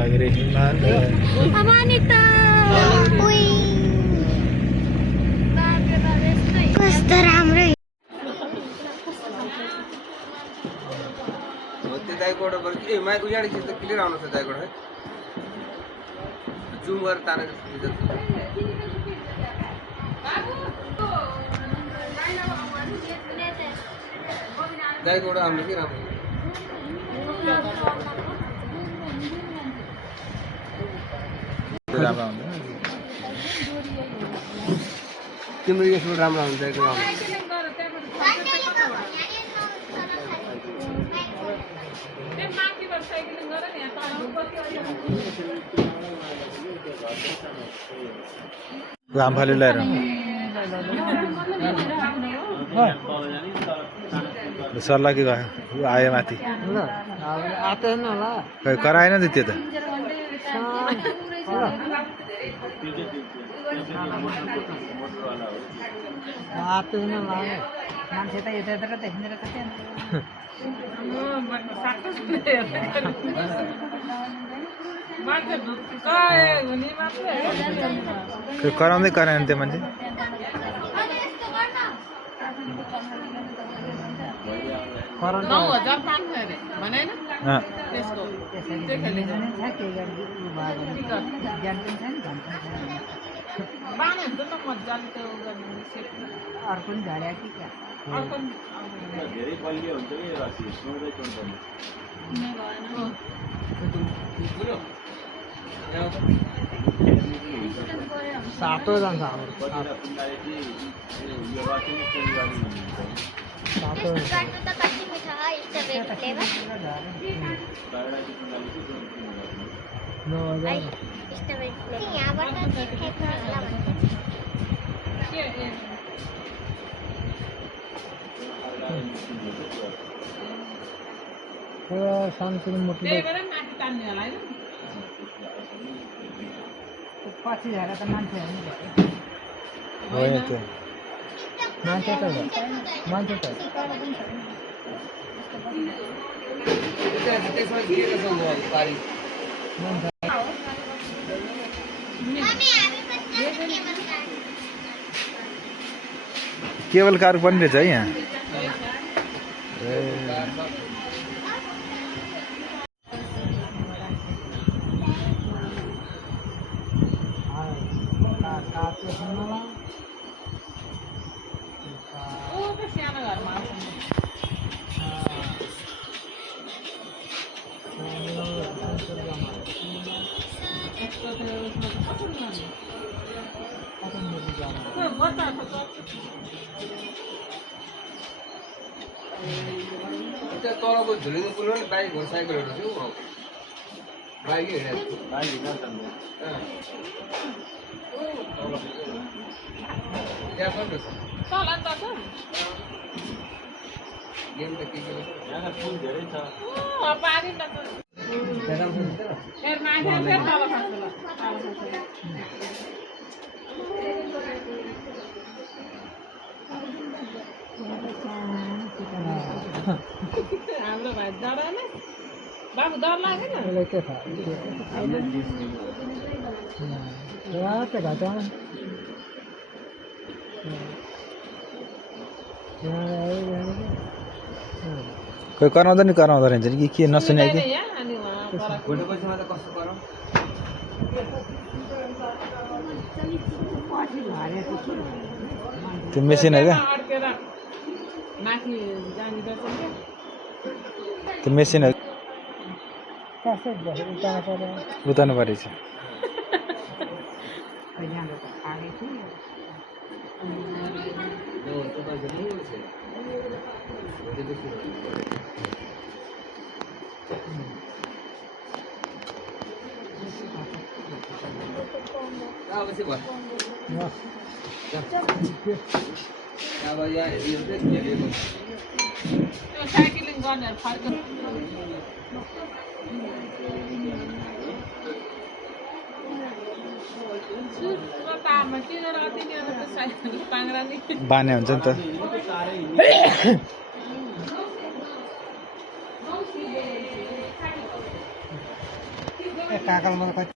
लागि रे हिमालय अमानिता ओइ बाबे बाबे कस्तो राम्रो त्यो दाइकोबाट ए माइक उयाडे चाहिँ त क्लियर आउनु छ दाइकोबाट है जुम गरेर तानेर दाइकोबाट आउनु कि राम्रो राम्रो हुन्छ तिम्रो यसबाट राम्रो हुन्छ दाइको राम्रो लामफाले ल्याएर सर्ला के गयो आयो माथि आएन होला खै कराएन नि त्यो त आएन होला मान्छे त यता यता देखिँदो रहेछ कराउँदै कराएन त्यो मान्छे अर्को पनि झर्या कि क्या सातो जान्छ सातो सानोतिनो मोटो पछि झरेर त मान्छे होइन त्यो मान्छे त मान्छे त त्यसमा के छ पारी केबल कार पनि रहेछ है यहाँ तलको झुलिङ पुल पनि बाइक हो साइकलहरू थियो बाइकै हिँडेको त्यहाँ पनि रहेछ गेम त के फुल धेरै छ हाम्रो भाइ डराएन बाबु डर लागेन उसलाई के थाहा घटाउनु कोही कराउँदा नि कराउँदो रहेछ नि के नसुने कि भोटेपछिमा त कस्तो गरौँ त्यो मेसिन हो क्या माथि जाने गर्छ त्यो मेसिन हो कसो उतार्नु परेछ अब यहाँ हेरियो साइक्लिङ गर्नेहरू फर्क बाने हुन्छ नि त काकाला मध्ये